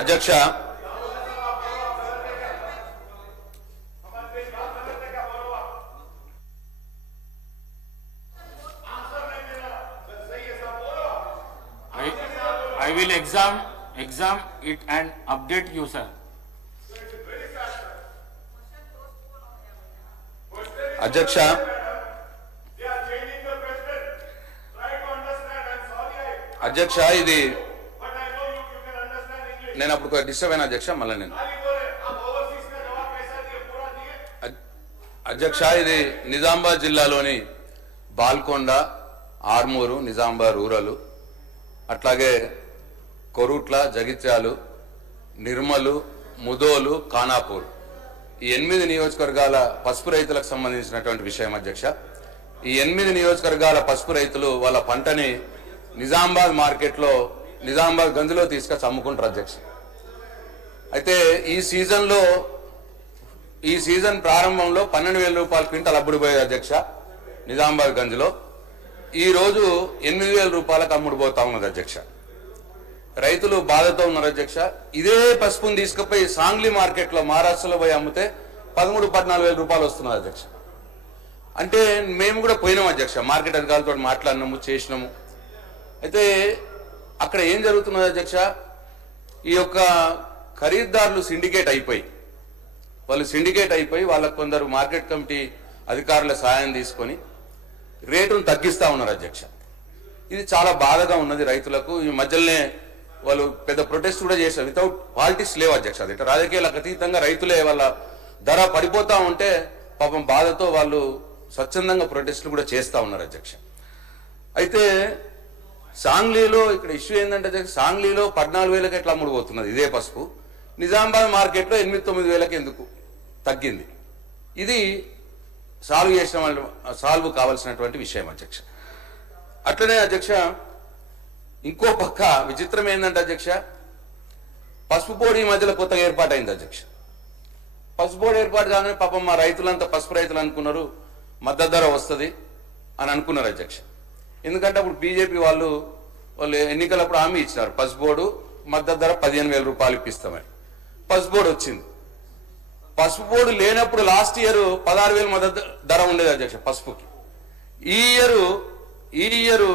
అధ్యక్ష I will examine it and update you, sir. అధ్యక్ష అధ్యక్ష ఇది నేను అప్పుడు డిస్టర్బ్ అయిన అధ్యక్ష మళ్ళీ నేను అధ్యక్ష ఇది నిజామాబాద్ జిల్లాలోని బాల్కొండ ఆర్మూరు నిజామాబాద్ రూరల్ అట్లాగే కొరుట్ల జగిత్యాలు నిర్మలు ముదోలు ఖానాపూర్ ఈ 8 నియోజకవర్గాల పసుపు రైతులకు సంబంధించినటువంటి విషయం అధ్యక్ష. ఈ 8 నియోజకవర్గాల పసుపు రైతులు వాళ్ళ పంటని నిజామాబాద్ మార్కెట్లో నిజామాబాద్ గంజ్లో తీసుకొచ్చి అమ్ముకుంటారు అధ్యక్ష. అయితే ఈ సీజన్ ప్రారంభంలో 12,000 రూపాయల క్వింటల్ అమ్ముడుపోయేది అధ్యక్ష నిజామాబాద్ గంజ్లో. ఈ రోజు 8,000 రూపాయలకు అమ్ముడుపోతా ఉన్నది అధ్యక్ష. రైతులు బాధతో ఉన్నారు అధ్యక్ష. ఇదే పసుపుని తీసుకుపోయి సాంగ్లీ మార్కెట్లో మహారాష్ట్రలో పోయి అమ్మితే 13,000-14,000 రూపాయలు వస్తున్నారు అధ్యక్ష. అంటే మేము కూడా పోయినాం అధ్యక్ష, మార్కెట్ అధికారులతో మాట్లాడినాము, చేసినాము. అయితే అక్కడ ఏం జరుగుతున్నది అధ్యక్ష, ఈ యొక్క ఖరీదారులు సిండికేట్ అయిపోయి వాళ్ళకు కొందరు మార్కెట్ కమిటీ అధికారుల సహాయం తీసుకొని రేటును తగ్గిస్తా ఉన్నారు అధ్యక్ష. ఇది చాలా బాధగా ఉన్నది రైతులకు. ఈ మధ్యలోనే వాళ్ళు పెద్ద ప్రొటెస్ట్ కూడా చేశారు, వితౌట్ పాలిటిక్స్ లేవు అధ్యక్ష. అది రాజకీయాలకు అతీతంగా రైతులే వాళ్ళ ధర పడిపోతా ఉంటే పాపం బాధతో వాళ్ళు స్వచ్ఛందంగా ప్రొటెస్టులు కూడా చేస్తూ ఉన్నారు అధ్యక్ష. అయితే సాంగ్లీలో ఇక్కడ ఇష్యూ ఏంటంటే అధ్యక్ష, సాంగ్లీలో 14,000కి ఎట్లా అమ్ముడుపోతున్నది ఇదే పసుపు, నిజామాబాద్ మార్కెట్లో 8-9 ఎందుకు తగ్గింది? ఇది సాల్వ్ కావాల్సినటువంటి విషయం అధ్యక్ష. అట్లనే అధ్యక్ష ఇంకో పక్క విచిత్రం ఏంటంటే అధ్యక్ష, పసుపు బోర్డు ఈ మధ్యలో కొత్తగా ఏర్పాటైంది అధ్యక్ష. పసుపు బోర్డు ఏర్పాటు కాగానే పాపం మా రైతులంతా పసుపు రైతులు అనుకున్నారు మద్దతు ధర వస్తుంది అని అనుకున్నారు అధ్యక్ష. ఎందుకంటే అప్పుడు బీజేపీ వాళ్ళు ఎన్నికలప్పుడు హామీ ఇచ్చినారు, పసుపు బోర్డు మద్దతు ధర 15,000 రూపాయలు ఇప్పిస్తామని. పసుపు బోర్డు వచ్చింది. పసుపు బోర్డు లేనప్పుడు లాస్ట్ ఇయర్ 16,000 మద్దతు ధర ఉండేది అధ్యక్ష పసుపుకి. ఈ ఇయర్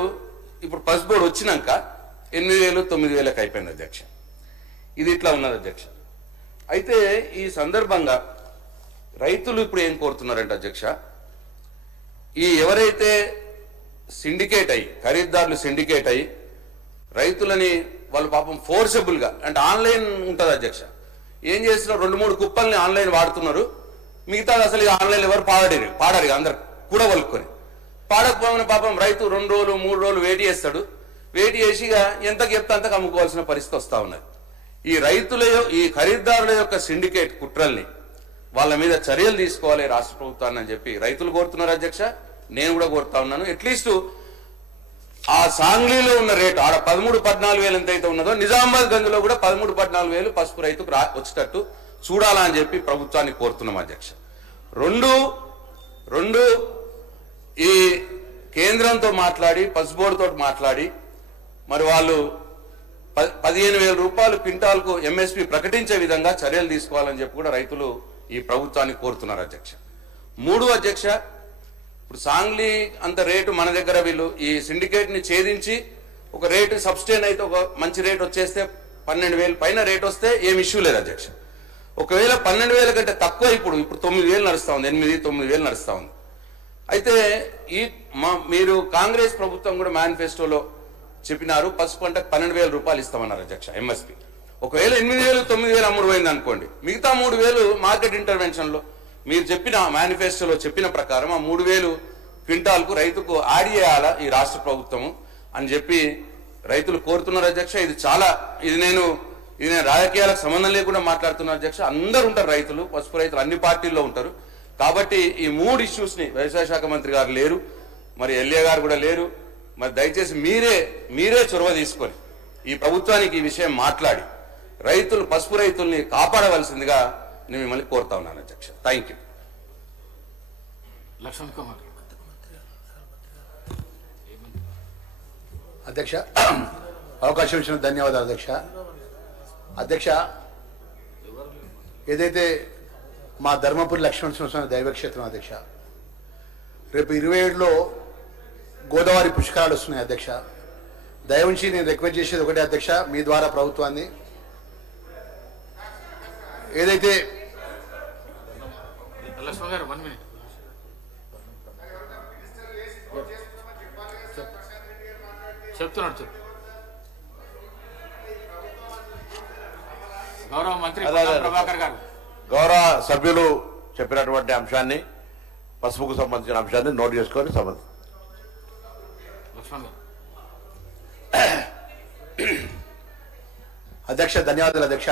ఇప్పుడు పసుపు బోర్డు వచ్చినాక 8,000-9,000 అయిపోయింది అధ్యక్ష. ఇది ఇట్లా ఉన్నది అధ్యక్ష. అయితే ఈ సందర్భంగా రైతులు ఇప్పుడు ఏం కోరుతున్నారంటే అధ్యక్ష, ఈ ఎవరైతే ఖరీదారులు సిండికేట్ అయ్యి రైతులని వాళ్ళు పాపం ఫోర్సబుల్గా అంటే ఆన్లైన్ ఉంటుంది అధ్యక్ష, ఏం చేస్తున్నారు 2-3 కుప్పల్ని ఆన్లైన్ వాడుతున్నారు, మిగతాది అసలు ఆన్లైన్ ఎవరు పాడారు అందరు కూడా వలుక్కొని. పాడకపోయిన పాపం రైతు 2 రోజులు 3 రోజులు వెయిట్ చేస్తాడు. వెయిట్ చేసిగా ఎంతకు చెప్తే అంతకు అమ్ముకోవాల్సిన పరిస్థితి వస్తూ ఉన్నది. ఈ ఖరీదారుల యొక్క సిండికేట్ కుట్రల్ని వాళ్ళ మీద చర్యలు తీసుకోవాలి రాష్ట్ర ప్రభుత్వాన్ని అని చెప్పి రైతులు కోరుతున్నారు అధ్యక్ష. నేను కూడా కోరుతా ఉన్నాను. అట్లీస్ట్ ఆ సాంగ్లీలో ఉన్న రేటు ఆడ 13-14,000 ఎంతైతే ఉన్నదో నిజామాబాద్ గంజ్లో కూడా 13-14,000 పసుపు రైతుకు వచ్చేటట్టు చూడాలా అని చెప్పి ప్రభుత్వాన్ని కోరుతున్నాం అధ్యక్ష. రెండు ఈ కేంద్రంతో మాట్లాడి పసుపు బోర్డుతో మాట్లాడి మరి వాళ్ళు 15,000 రూపాయలు క్వింటాల్కు ఎంఎస్పీ ప్రకటించే విధంగా చర్యలు తీసుకోవాలని చెప్పి కూడా రైతులు ఈ ప్రభుత్వాన్ని కోరుతున్నారు అధ్యక్ష. 3 అధ్యక్ష, ఇప్పుడు సాంగ్లీ అంత రేటు మన దగ్గర వీళ్ళు ఈ సిండికేట్ ని ఛేదించి ఒక రేటు సబ్స్టైన్ అయితే ఒక మంచి రేట్ వచ్చేస్తే 12,000 పైన రేట్ వస్తే ఏం ఇష్యూ లేదు అధ్యక్ష. ఒకవేళ 12,000 కంటే తక్కువ ఇప్పుడు 9,000 నడుస్తా ఉంది, 8-9,000 నడుస్తా ఉంది. అయితే మీరు కాంగ్రెస్ ప్రభుత్వం కూడా మేనిఫెస్టోలో చెప్పినారు పసుపు పంటకు 12,000 రూపాయలు ఇస్తామన్నారు అధ్యక్ష ఎంఎస్పీ. ఒకవేళ 8,000-9,000 అమ్ముడు పోయింది అనుకోండి, మిగతా 3,000 మార్కెట్ ఇంటర్వెన్షన్ లో మీరు చెప్పిన మేనిఫెస్టోలో చెప్పిన ప్రకారం ఆ 3,000 క్వింటాల్కు రైతుకు యాడ్ చేయాలా ఈ రాష్ట్ర ప్రభుత్వము అని చెప్పి రైతులు కోరుతున్నారు అధ్యక్ష. ఇది నేను రాజకీయాలకు సంబంధం లేకుండా మాట్లాడుతున్నా అధ్యక్ష. అందరూ ఉంటారు రైతులు, పసుపు రైతులు అన్ని పార్టీల్లో ఉంటారు. కాబట్టి ఈ 3 ఇష్యూస్ ని వ్యవసాయ శాఖ మంత్రి గారు లేరు, మరి ఎల్ఏ గారు కూడా లేరు. మరి దయచేసి మీరే చొరవ తీసుకొని ఈ ప్రభుత్వానికి ఈ విషయం మాట్లాడి పసుపు రైతుల్ని కాపాడవలసిందిగా నేను మిమ్మల్ని కోరుతా ఉన్నాను అధ్యక్ష. Thank you. లక్ష్మణ్ కుమార్ అధ్యక్ష, అవకాశం ఇచ్చిన ధన్యవాదాలు అధ్యక్ష. అధ్యక్ష, ఏదైతే మా ధర్మపురి లక్ష్మణస్వామి దైవక్షేత్రం అధ్యక్ష, రేపు 27లో గోదావరి పుష్కరాలు వస్తున్నాయి అధ్యక్ష. దయవుంచి నేను రిక్వెస్ట్ చేసేది ఒకటే అధ్యక్ష, మీ ద్వారా ప్రభుత్వాన్ని ఏదైతే లక్ష్మణ్ గారు 1 minute. చెప్తున్నాడు. గౌరవ మంత్రి ప్రభాకర్ గారు, గౌరవ సభ్యులు చెప్పినటువంటి అంశాన్ని, పసుపుకు సంబంధించిన అంశాన్ని నోట్ చేసుకొని లక్ష్మణ్ గారు. అధ్యక్ష ధన్యవాదాలు అధ్యక్ష.